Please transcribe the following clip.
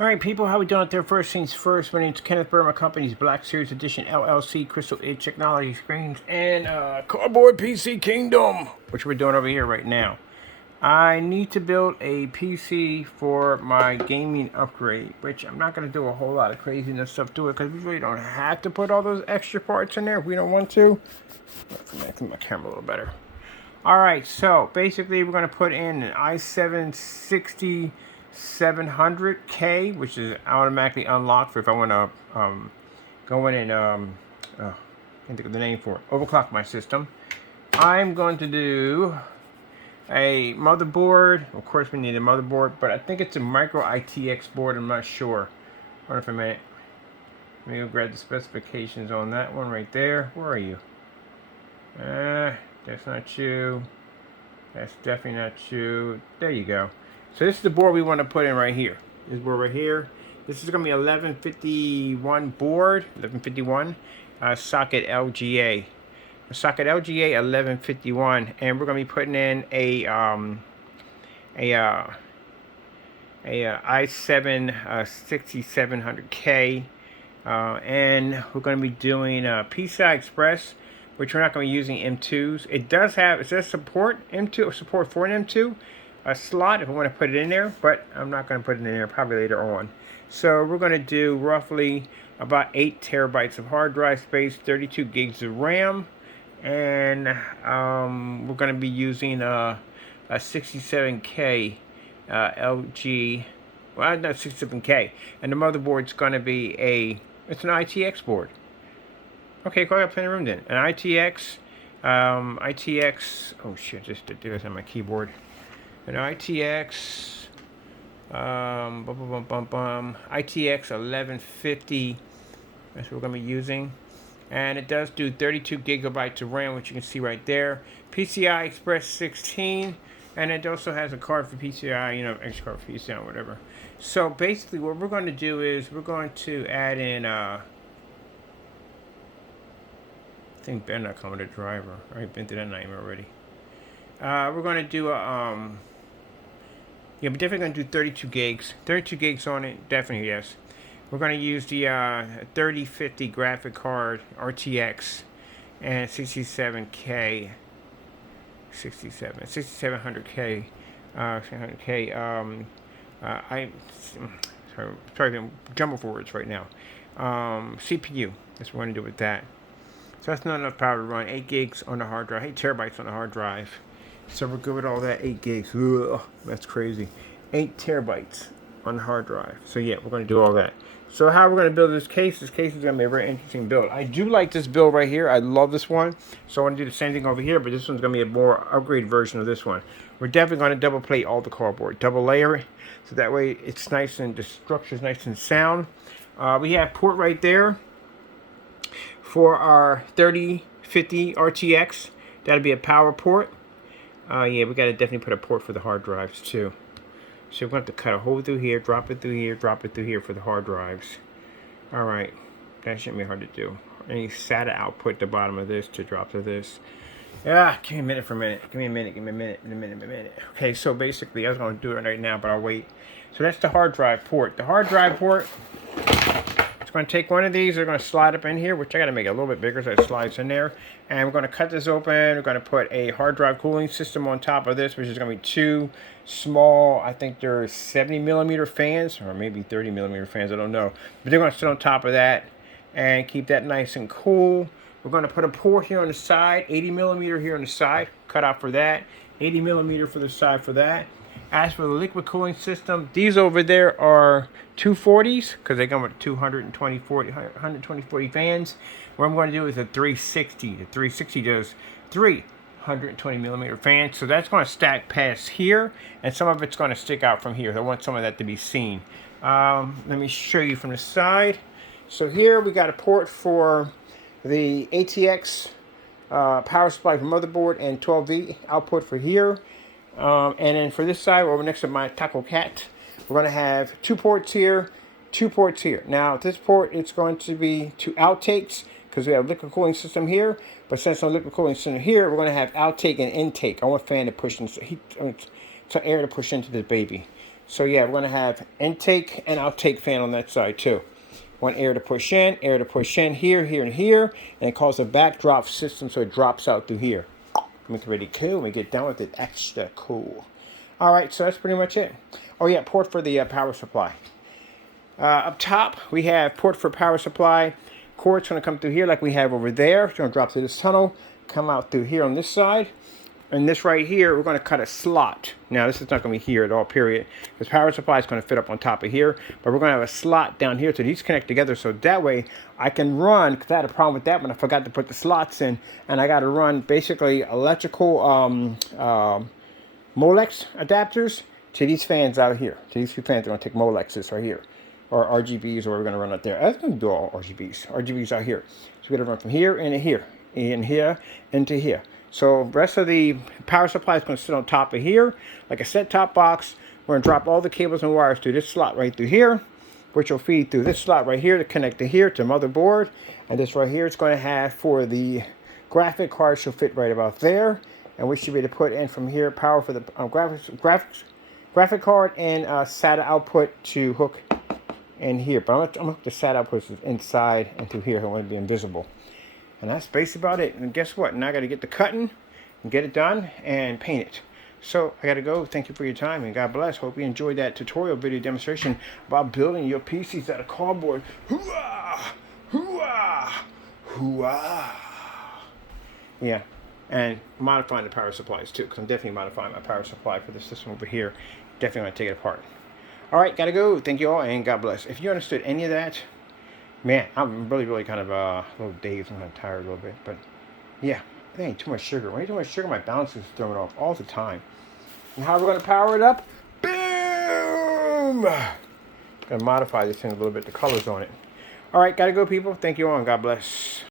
Alright people, how we doing out there? First things first, my name's Kenneth Burr, my company's Black Series Edition LLC, Crystal Edge Technology Screens, and Cardboard PC Kingdom, which we're doing over here right now. I need to build a PC for my gaming upgrade, which I'm not going to do a whole lot of craziness stuff to it, because we really don't have to put all those extra parts in there if we don't want to. Let's make my camera a little better. Alright, so basically we're going to put in an i7 6700K, which is automatically unlocked for if I want to go in and can't think of the name for it, overclock my system. I'm going to do a motherboard. Of course we need a motherboard, but I think it's a micro ITX board. I'm not sure. Hold on for a minute. Let me go grab the specifications on that one right there. Where are you? That's not you. That's definitely not you. There you go. So this is the board we want to put in right here. This board right here. This is going to be 1151 board. 1151. Socket LGA. Socket LGA 1151. And we're going to be putting in a i7 6700K. And we're going to be doing PCI Express, which we're not going to be using M2s. It says support M2, or support for an M2 slot if I want to put it in there, but I'm not going to put it in there, probably later on. So we're going to do roughly about 8 terabytes of hard drive space, 32 gigs of RAM, and we're going to be using a 67K LG, well, not 67K, and the motherboard's going to be it's an ITX board. Okay, cool, I got plenty of room then. An ITX, oh shit, just to do this on my keyboard. An ITX, ITX 1150, that's what we're going to be using. And it does do 32 gigabytes of RAM, which you can see right there. PCI Express 16, and it also has a card for PCI, extra card for PCI, whatever. So basically what we're going to do is we're going to add in, I think better not come with a driver. I've been through that nightmare already. We're going to do a, yeah, we're definitely going to do 32 gigs. 32 gigs on it, definitely, yes. We're going to use the 3050 graphic card, RTX, and 6700K, 6700K, 700K, sorry, I'm jumble for words right now. CPU, that's what we're going to do with that. So that's not enough power to run 8 gigs on the hard drive, 8 terabytes on the hard drive. So we're good with all that, 8 gigs. Ugh, that's crazy. 8 terabytes on the hard drive. So yeah, we're going to do all that. So how we're going to build this case is going to be a very interesting build. I do like this build right here. I love this one. So I want to do the same thing over here, but this one's going to be a more upgraded version of this one. We're definitely going to double plate all the cardboard. Double layer it, so that way it's nice and the structure's nice and sound. We have port right there for our 3050 RTX. That'll be a power port. Yeah, we got to definitely put a port for the hard drives too. So we're going to have to cut a hole through here, drop it through here, drop it through here for the hard drives. Alright, that shouldn't be hard to do. Any SATA output at the bottom of this to drop to this. Give me a minute for a minute. Give me a minute. Okay, so basically, I was going to do it right now, but I'll wait. So that's the hard drive port. The hard drive port, it's going to take one of these. They're going to slide up in here, which I got to make it a little bit bigger so it slides in there. And we're going to cut this open. We're going to put a hard drive cooling system on top of this, which is going to be 2 small, I think they're 70mm fans, or maybe 30mm fans, I don't know. But they're going to sit on top of that and keep that nice and cool. We're going to put a port here on the side, 80mm here on the side, cut out for that, 80mm for the side for that. As for the liquid cooling system, these over there are 240s, because they come with 120/40 fans. What I'm going to do is a 360. The 360 does 320mm fans, so that's going to stack past here, and some of it's going to stick out from here. I want some of that to be seen. Let me show you from the side. So here we got a port for the ATX power supply for motherboard and 12V output for here. And then for this side, over next to my Taco Cat, we're going to have 2 ports here, 2 ports here. Now, this port, it's going to be 2 outtakes, because we have a liquid cooling system here. But since no liquid cooling system here, we're going to have outtake and intake. I want fan to push in, some air to push into this baby. So yeah, we're going to have intake and outtake fan on that side too. Want air to push in here, here, and here, and it calls a backdrop system, so it drops out through here. Make it really cool when we get done with it. Extra cool. All right, so that's pretty much it. Oh yeah, port for the power supply. Up top, we have port for power supply. Cord's going to come through here like we have over there. It's going to drop through this tunnel, come out through here on this side. And this right here, we're going to cut a slot. Now, this is not going to be here at all, period. This power supply is going to fit up on top of here. But we're going to have a slot down here, so these connect together. So that way, I can run, because I had a problem with that when I forgot to put the slots in. And I got to run, basically, electrical Molex adapters to these fans out here. To these two fans, are going to take Molexes right here. Or RGBs, or we're going to run out there. I was going to do all RGBs. RGBs out here. So we're going to run from here into here. In here into here. So the rest of the power supply is going to sit on top of here, like a set-top box. We're going to drop all the cables and wires through this slot right through here, which will feed through this slot right here to connect to here to motherboard. And this right here is going to have for the graphic card, should fit right about there. And we should be able to put in from here power for the graphic card and SATA output to hook in here. But I'm going to hook the SATA output inside and through here. I want it to be invisible. And that's basically about it. And guess what? Now I got to get the cutting and get it done and paint it. So I got to go. Thank you for your time and God bless. Hope you enjoyed that tutorial video demonstration about building your PCs out of cardboard. Hoo-ah! Hoo-ah! Hoo-ah! Yeah. And modifying the power supplies too, because I'm definitely modifying my power supply for the system over here. Definitely going to take it apart. All right. Got to go. Thank you all and God bless. If you understood any of that, man, I'm really kind of a little dazed. I'm kind of tired a little bit. But, yeah, I ain't too much sugar. When I eat too much sugar, my balance is thrown off all the time. And how are we going to power it up? Boom! Going to modify this thing a little bit, the colors on it. All right, got to go, people. Thank you all, and God bless.